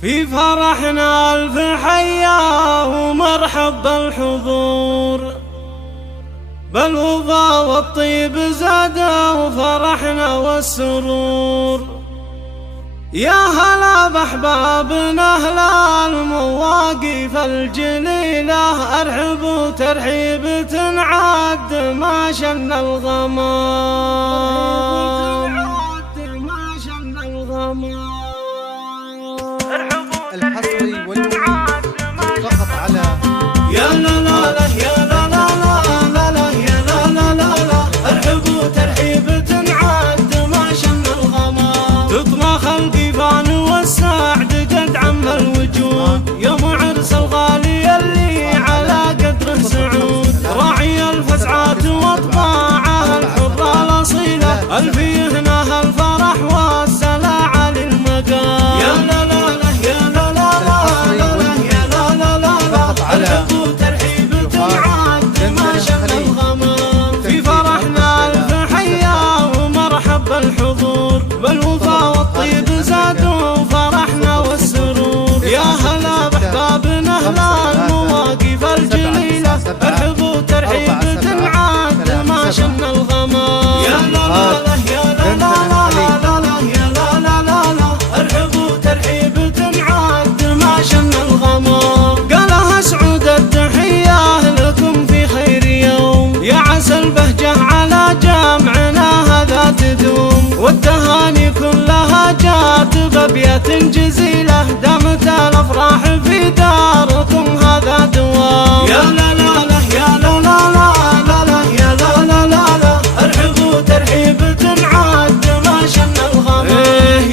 في فرحنا ألف حيا ومرحب بالحضور، بالوفا والطيب زادا وفرحنا والسرور. يا هلا بأحبابنا أهل المواقف الجليلة، أرحبوا ترحيب تنعد ما شن الغمام. الحصري والمعيد فقط على يا لا لا لا يا لا لا لا لا لا يا لا لا لا لا، ارحبوا ترحيب تنعد ما شن الغمام. تطمخ القيفان والسعد قد عم الوجود، يوم عرس الغالي اللي على قدر سعود. راعي الفزعات واطباعه الحرة الاصيله، الفي هنا الفرح والسلاعه للمقام. يا لا لا لا يا لا لا لا لا يا لا لا لا لا، ارحبوا ترحيب تنعد ما شن الغمام. في فرحنا ألف حيا ومرحب بالحضور، بالوفا والطيب زادوا فرحنا والسرور. يا هلا بأحبابنا أهل المواقف الجليلة، ارحبوا ترحيب تنعد ما شن الغمام. يا لا لا لا يا لا لا لا لا لا يا لا لا لا لا، ارحبوا ترحيب تنعد ما شن الغمام. قالها سعود التحية لكم في خير يوم، يا عسى البهجة على جمعنا هذا تدوم. والتهاني كلها جات بأبيات جزيلة، دامت الأفراح في داركم هذا دوام. يا لا لا لا يا لا لا لا لا لا يا لا لا لا لا، ارحبوا ترحيب تنعد ما شن الغمام.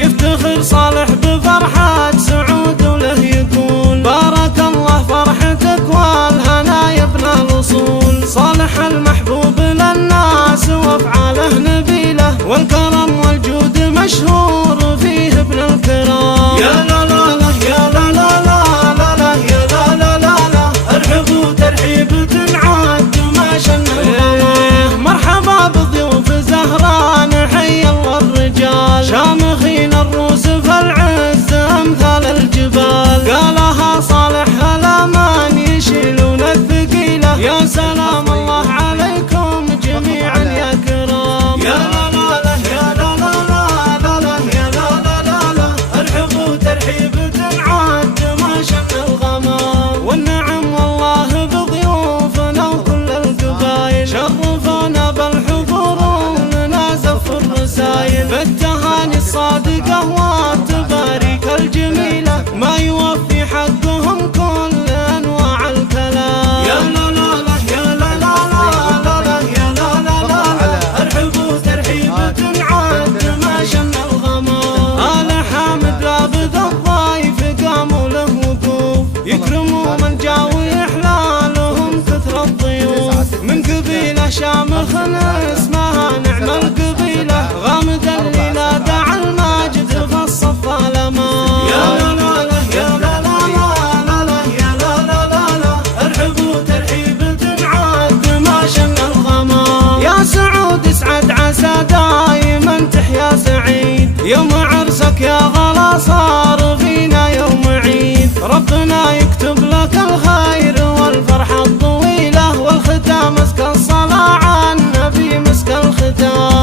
يفتخر صالح بفرحة سعود وله يقول، بارك الله فرحتك والهنا يا ابن الأصول. صالح المحبوب للناس وافعاله نبيله، والكرم والجود مشهور فيه ابن الكرام. يا لا لا لا يا لا لا لا لا لا يا لا لا لا لا، ارحبوا ترحيب تنعد ما شن الغمام. مرحبا بضيوف زهران حي الله الرجال، شامخين الروس في العز امثال الجبال. قالها صالح الامان يشيلون الثقيله، يا سلام الله عليكم جميعا يا كرام. يا لا لا لا يا لا لا لا لا لا يا لا لا لا لا، ارحبوا ترحيب تنعد ما شن الغمام. والنعم والله بضيوفنا وكل القبايل، شرفونا بالحضور ولنا زف الرسايل. بالتهاني الصادقه والتباريك الجميله، ما يوفي حقهم كل انواع الكلام. يا لا لا لا يا لا لا لا لا لا يا لا لا لا لا، ارحبوا ترحيب تنعد ما شن الغمام. آل حامد لابد الضيف قاموا له وقوف، يكرموا من جا ويحلالهم كثر الضيوف. من قبيله شامخ اسمها نعم القبيله، غامد اللي لا دع الماجد في الصف الامان. يا لا لا لا يا لا لا لا لا لا يا لا لا لا لا، ارحبوا ترحيب تنعد ما شن الغمام. يا سعود اسعد عسى دايما تحيا سعيد، يوم عرسك يا غلا صار فينا يوم عيد. ربنا يكتب لك الخير والفرحة الطويلة، والختام مسك الصلاة على النبي مسك الختام.